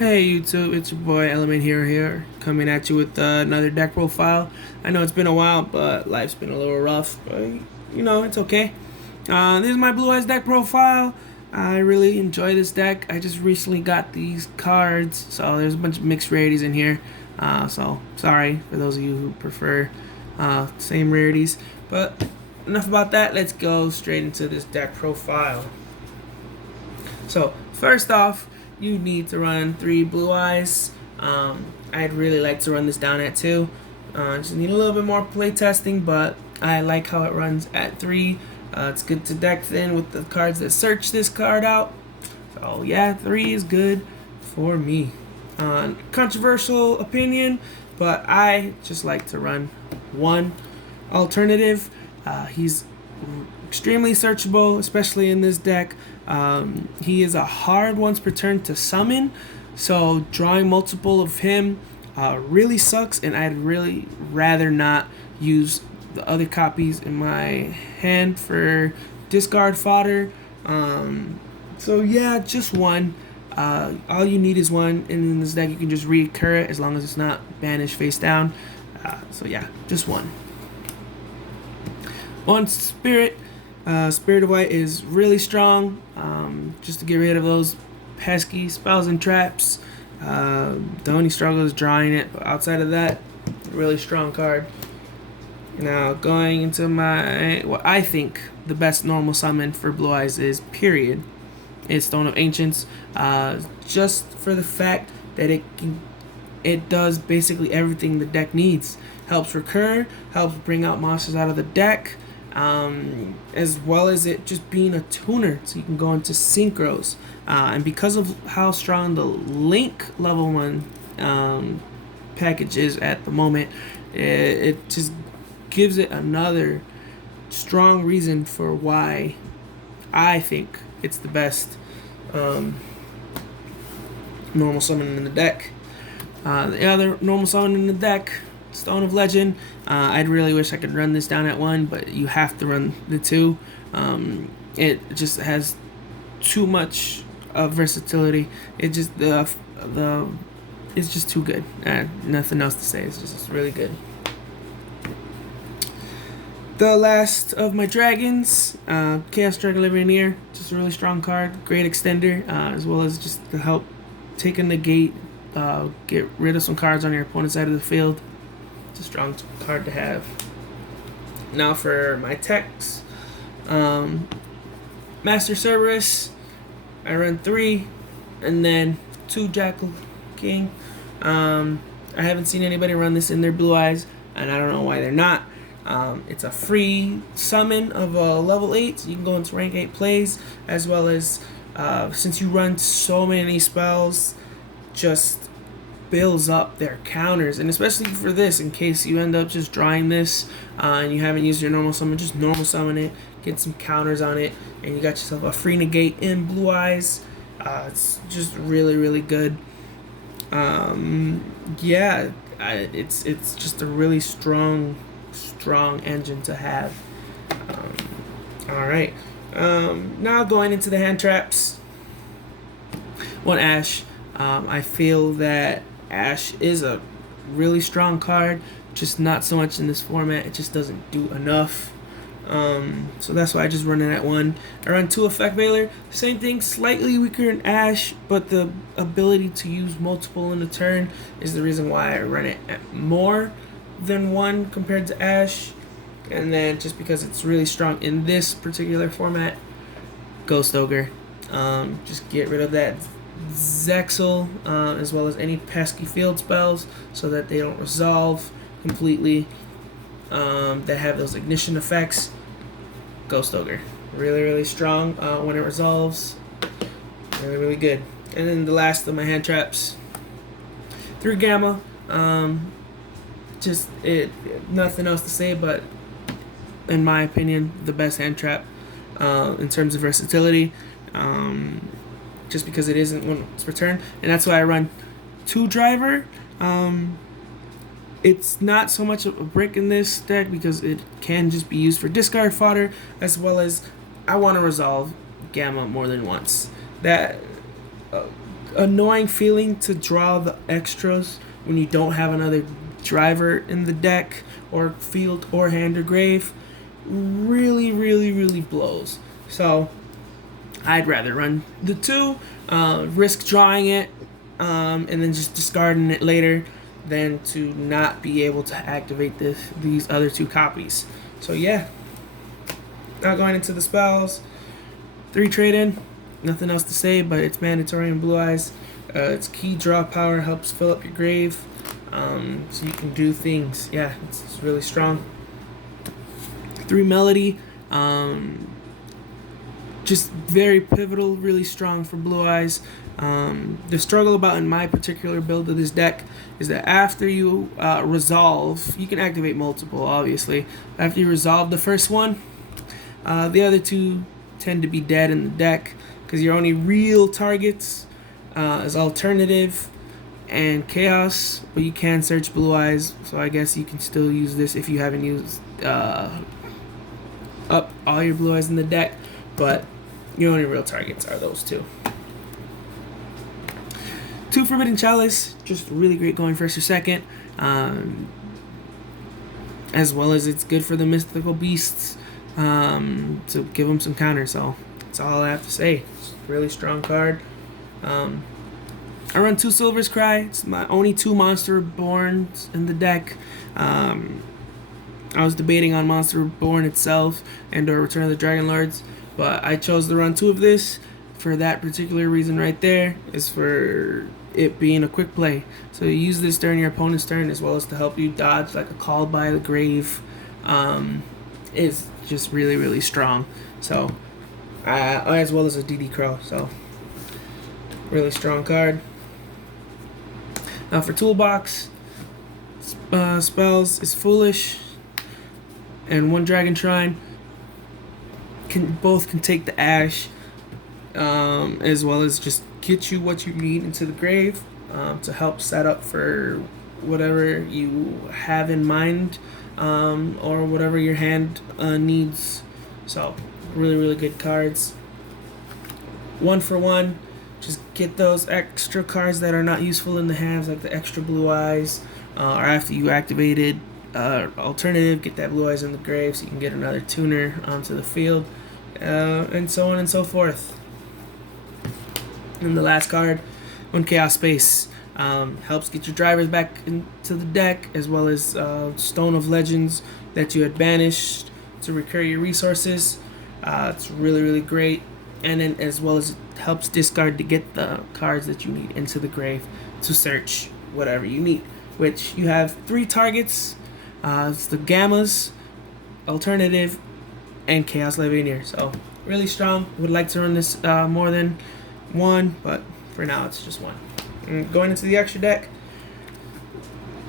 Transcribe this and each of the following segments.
Hey YouTube, it's your boy Element Hero here, coming at you with another deck profile. I know it's been a while, but life's been a little rough, but it's okay. This is my Blue Eyes deck profile. I really enjoy this deck. I just recently got these cards, so there's a bunch of mixed rarities in here. So sorry for those of you who prefer same rarities. But enough about that. Let's go straight into this deck profile. So first off, you need to run 3 Blue Eyes. I'd really like to run this down at 2. Just need a little bit more play testing, but I like how it runs at 3. It's good to deck thin with the cards that search this card out. So yeah, 3 is good for me. Controversial opinion, but I just like to run 1 alternative. He's extremely searchable, especially in this deck. He is a hard once per turn to summon, so drawing multiple of him really sucks, and I'd really rather not use the other copies in my hand for discard fodder. So yeah, just 1. All you need is 1, and in this deck you can just recur it as long as it's not banished face down. So yeah, just 1. On Spirit. Spirit of White is really strong, just to get rid of those pesky spells and traps. The only struggle is drawing it, but outside of that, really strong card. Now going into what I think the best normal summon for Blue Eyes is period. It's Stone of Ancients, just for the fact that it does basically everything the deck needs. Helps recur, helps bring out monsters out of the deck. As well as it just being a tuner, so you can go into synchros, and because of how strong the Link level 1 package is at the moment, it just gives it another strong reason for why I think it's the best normal summon in the deck. The other normal summon in the deck, Stone of Legend. I'd really wish I could run this down at 1, but you have to run the 2. It just has too much versatility. It just it's just too good. Nothing else to say. It's just really good. The last of my dragons, Chaos Dragon Living, just a really strong card, great extender, as well as just to help take a negate, get rid of some cards on your opponent's side of the field. It's a strong card to have. Now for my techs, Master Cerberus, I run 3, and then 2 Jackal King. I haven't seen anybody run this in their Blue Eyes, and I don't know why they're not. It's a free summon of a level 8, so you can go into rank 8 plays, as well as since you run so many spells, just builds up their counters, and especially for this, in case you end up just drawing this and you haven't used your normal summon, just normal summon it, get some counters on it, and you got yourself a free negate in Blue Eyes. It's just really good. Yeah, it's just a really strong engine to have. Alright, now going into the hand traps. 1 Ash. I feel that Ash is a really strong card, just not so much in this format. It just doesn't do enough. So that's why I just run it at 1. I run 2 Effect Veiler. Same thing, slightly weaker in Ash, but the ability to use multiple in a turn is the reason why I run it at more than 1 compared to Ash. And then just because it's really strong in this particular format, Ghost Ogre. Just get rid of that Zexal, as well as any pesky field spells, so that they don't resolve completely, that have those ignition effects. Ghost Ogre, really strong when it resolves. Really good. And then the last of my hand traps, 3 Gamma. Nothing else to say, but in my opinion, the best hand trap in terms of versatility. Just because it isn't once per turn, and that's why I run 2 Driver. It's not so much of a brick in this deck because it can just be used for discard fodder, as well as I want to resolve Gamma more than once. That annoying feeling to draw the extras when you don't have another driver in the deck or field or hand or grave. Really, really, really blows. So I'd rather run the 2, risk drawing it, and then just discarding it later than to not be able to activate these other 2 copies. So yeah. Now going into the spells, 3 trade in. Nothing else to say, but it's mandatory in Blue Eyes. Its key draw power helps fill up your grave, so you can do things. Yeah, it's really strong. 3 melody, just very pivotal, really strong for Blue Eyes. The struggle about in my particular build of this deck is that after you resolve, you can activate multiple, obviously. After you resolve the first one, the other 2 tend to be dead in the deck because your only real targets is alternative and chaos, but you can search Blue Eyes, so I guess you can still use this if you haven't used up all your Blue Eyes in the deck, but your only real targets are those 2. 2 Forbidden Chalice, just really great going first or second, as well as it's good for the mystical beasts to give them some counter. So that's all I have to say. It's a really strong card. I run 2 Silver's Cry. It's my only 2 Monster Reborn in the deck. I was debating on Monster Reborn itself and or Return of the Dragon Lords, but I chose to run 2 of this for that particular reason right there, is for it being a quick play. So you use this during your opponent's turn as well as to help you dodge like a Call by the Grave. It's just really, really strong. So as well as a DD Crow. So really strong card. Now for toolbox, spells is Foolish and 1 Dragon Shrine. Both can take the Ash, as well as just get you what you need into the grave, to help set up for whatever you have in mind, or whatever your hand needs. So really, really good cards. 1 for 1. Just get those extra cards that are not useful in the hands, like the extra Blue Eyes, or after you activated alternative, get that Blue Eyes in the grave so you can get another tuner onto the field, and so on and so forth. And the last card, 1 Chaos Space, helps get your drivers back into the deck, as well as Stone of Legends that you had banished to recur your resources. It's really, really great. And then as well as it helps discard to get the cards that you need into the grave to search whatever you need, which you have 3 targets. It's the Gammas, Alternative, and Chaos Levianeer. So really strong. Would like to run this more than 1, but for now it's just 1. And going into the extra deck,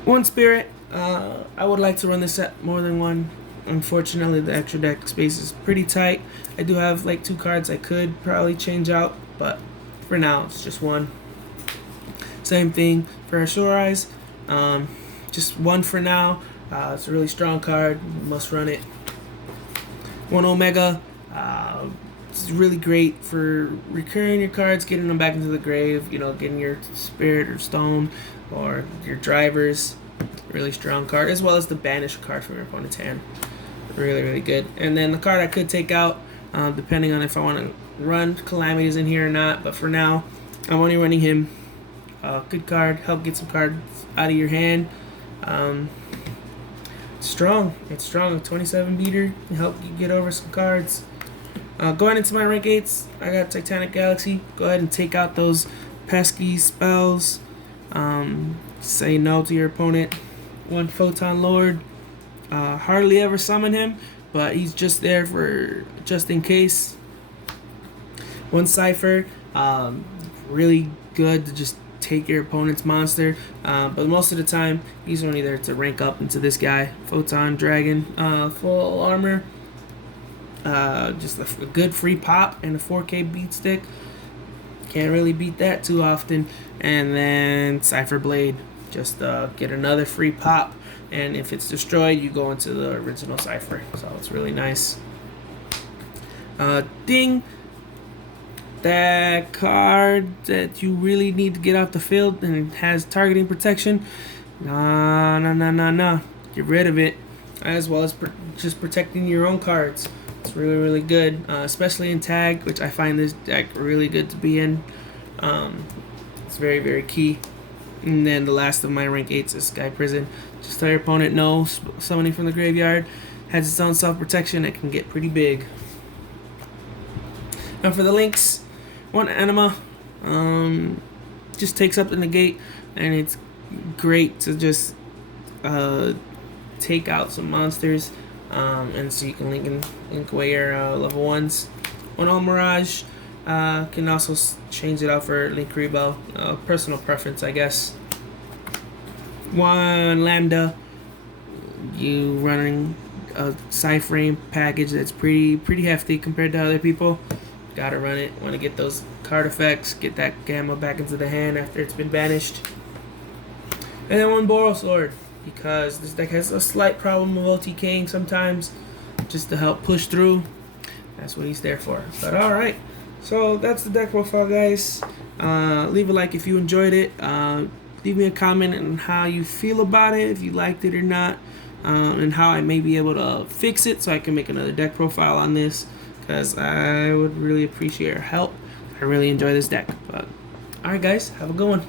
1 Spirit. I would like to run this set more than 1. Unfortunately, the extra deck space is pretty tight. I do have like 2 cards I could probably change out, but for now it's just 1. Same thing for Azure Eyes. Just 1 for now. It's a really strong card. You must run it. 1 Omega. It's really great for recurring your cards, getting them back into the grave. You know, getting your Spirit or Stone or your drivers. Really strong card, as well as the banish card from your opponent's hand. Really, really good. And then the card I could take out, depending on if I want to run Calamities in here or not. But for now, I'm only running him. Good card. Help get some cards out of your hand. Strong. It's strong. A 27 beater can help you get over some cards. Going into my rank 8s, I got Titanic Galaxy. Go ahead and take out those pesky spells. Say no to your opponent. 1 Photon Lord. Hardly ever summon him, but he's just there for just in case. 1 Cypher. Really good to just take your opponent's monster, but most of the time he's only there to rank up into this guy. Photon Dragon, full armor, just a good free pop and a 4K beat stick. Can't really beat that too often. And then Cypher Blade, just get another free pop, and if it's destroyed you go into the original Cypher, so it's really nice. Ding. that card that you really need to get off the field and it has targeting protection, nah. Get rid of it, as well as just protecting your own cards. It's really, really good, especially in tag, which I find this deck really good to be in. It's very, very key. And then the last of my rank 8s is Sky Prison. Just let your opponent know summoning from the graveyard has its own self-protection. It can get pretty big. Now for the links, one anima just takes up the negate, and it's great to just take out some monsters, and so you can link away your level 1s. One all Mirage can also change it out for Link Rebo, personal preference, I guess. One Lambda, you running a Cyframe package that's pretty hefty compared to other people. Gotta run it. Want to get those card effects, get that gamma back into the hand after it's been banished. And then one Boral Sword, because this deck has a slight problem of OTKing sometimes, just to help push through. That's what he's there for. But alright, so that's the deck profile, guys. Leave a like if you enjoyed it. Leave me a comment on how you feel about it, if you liked it or not, and how I may be able to fix it so I can make another deck profile on this, because I would really appreciate your help. I really enjoy this deck. But alright, guys, have a good one.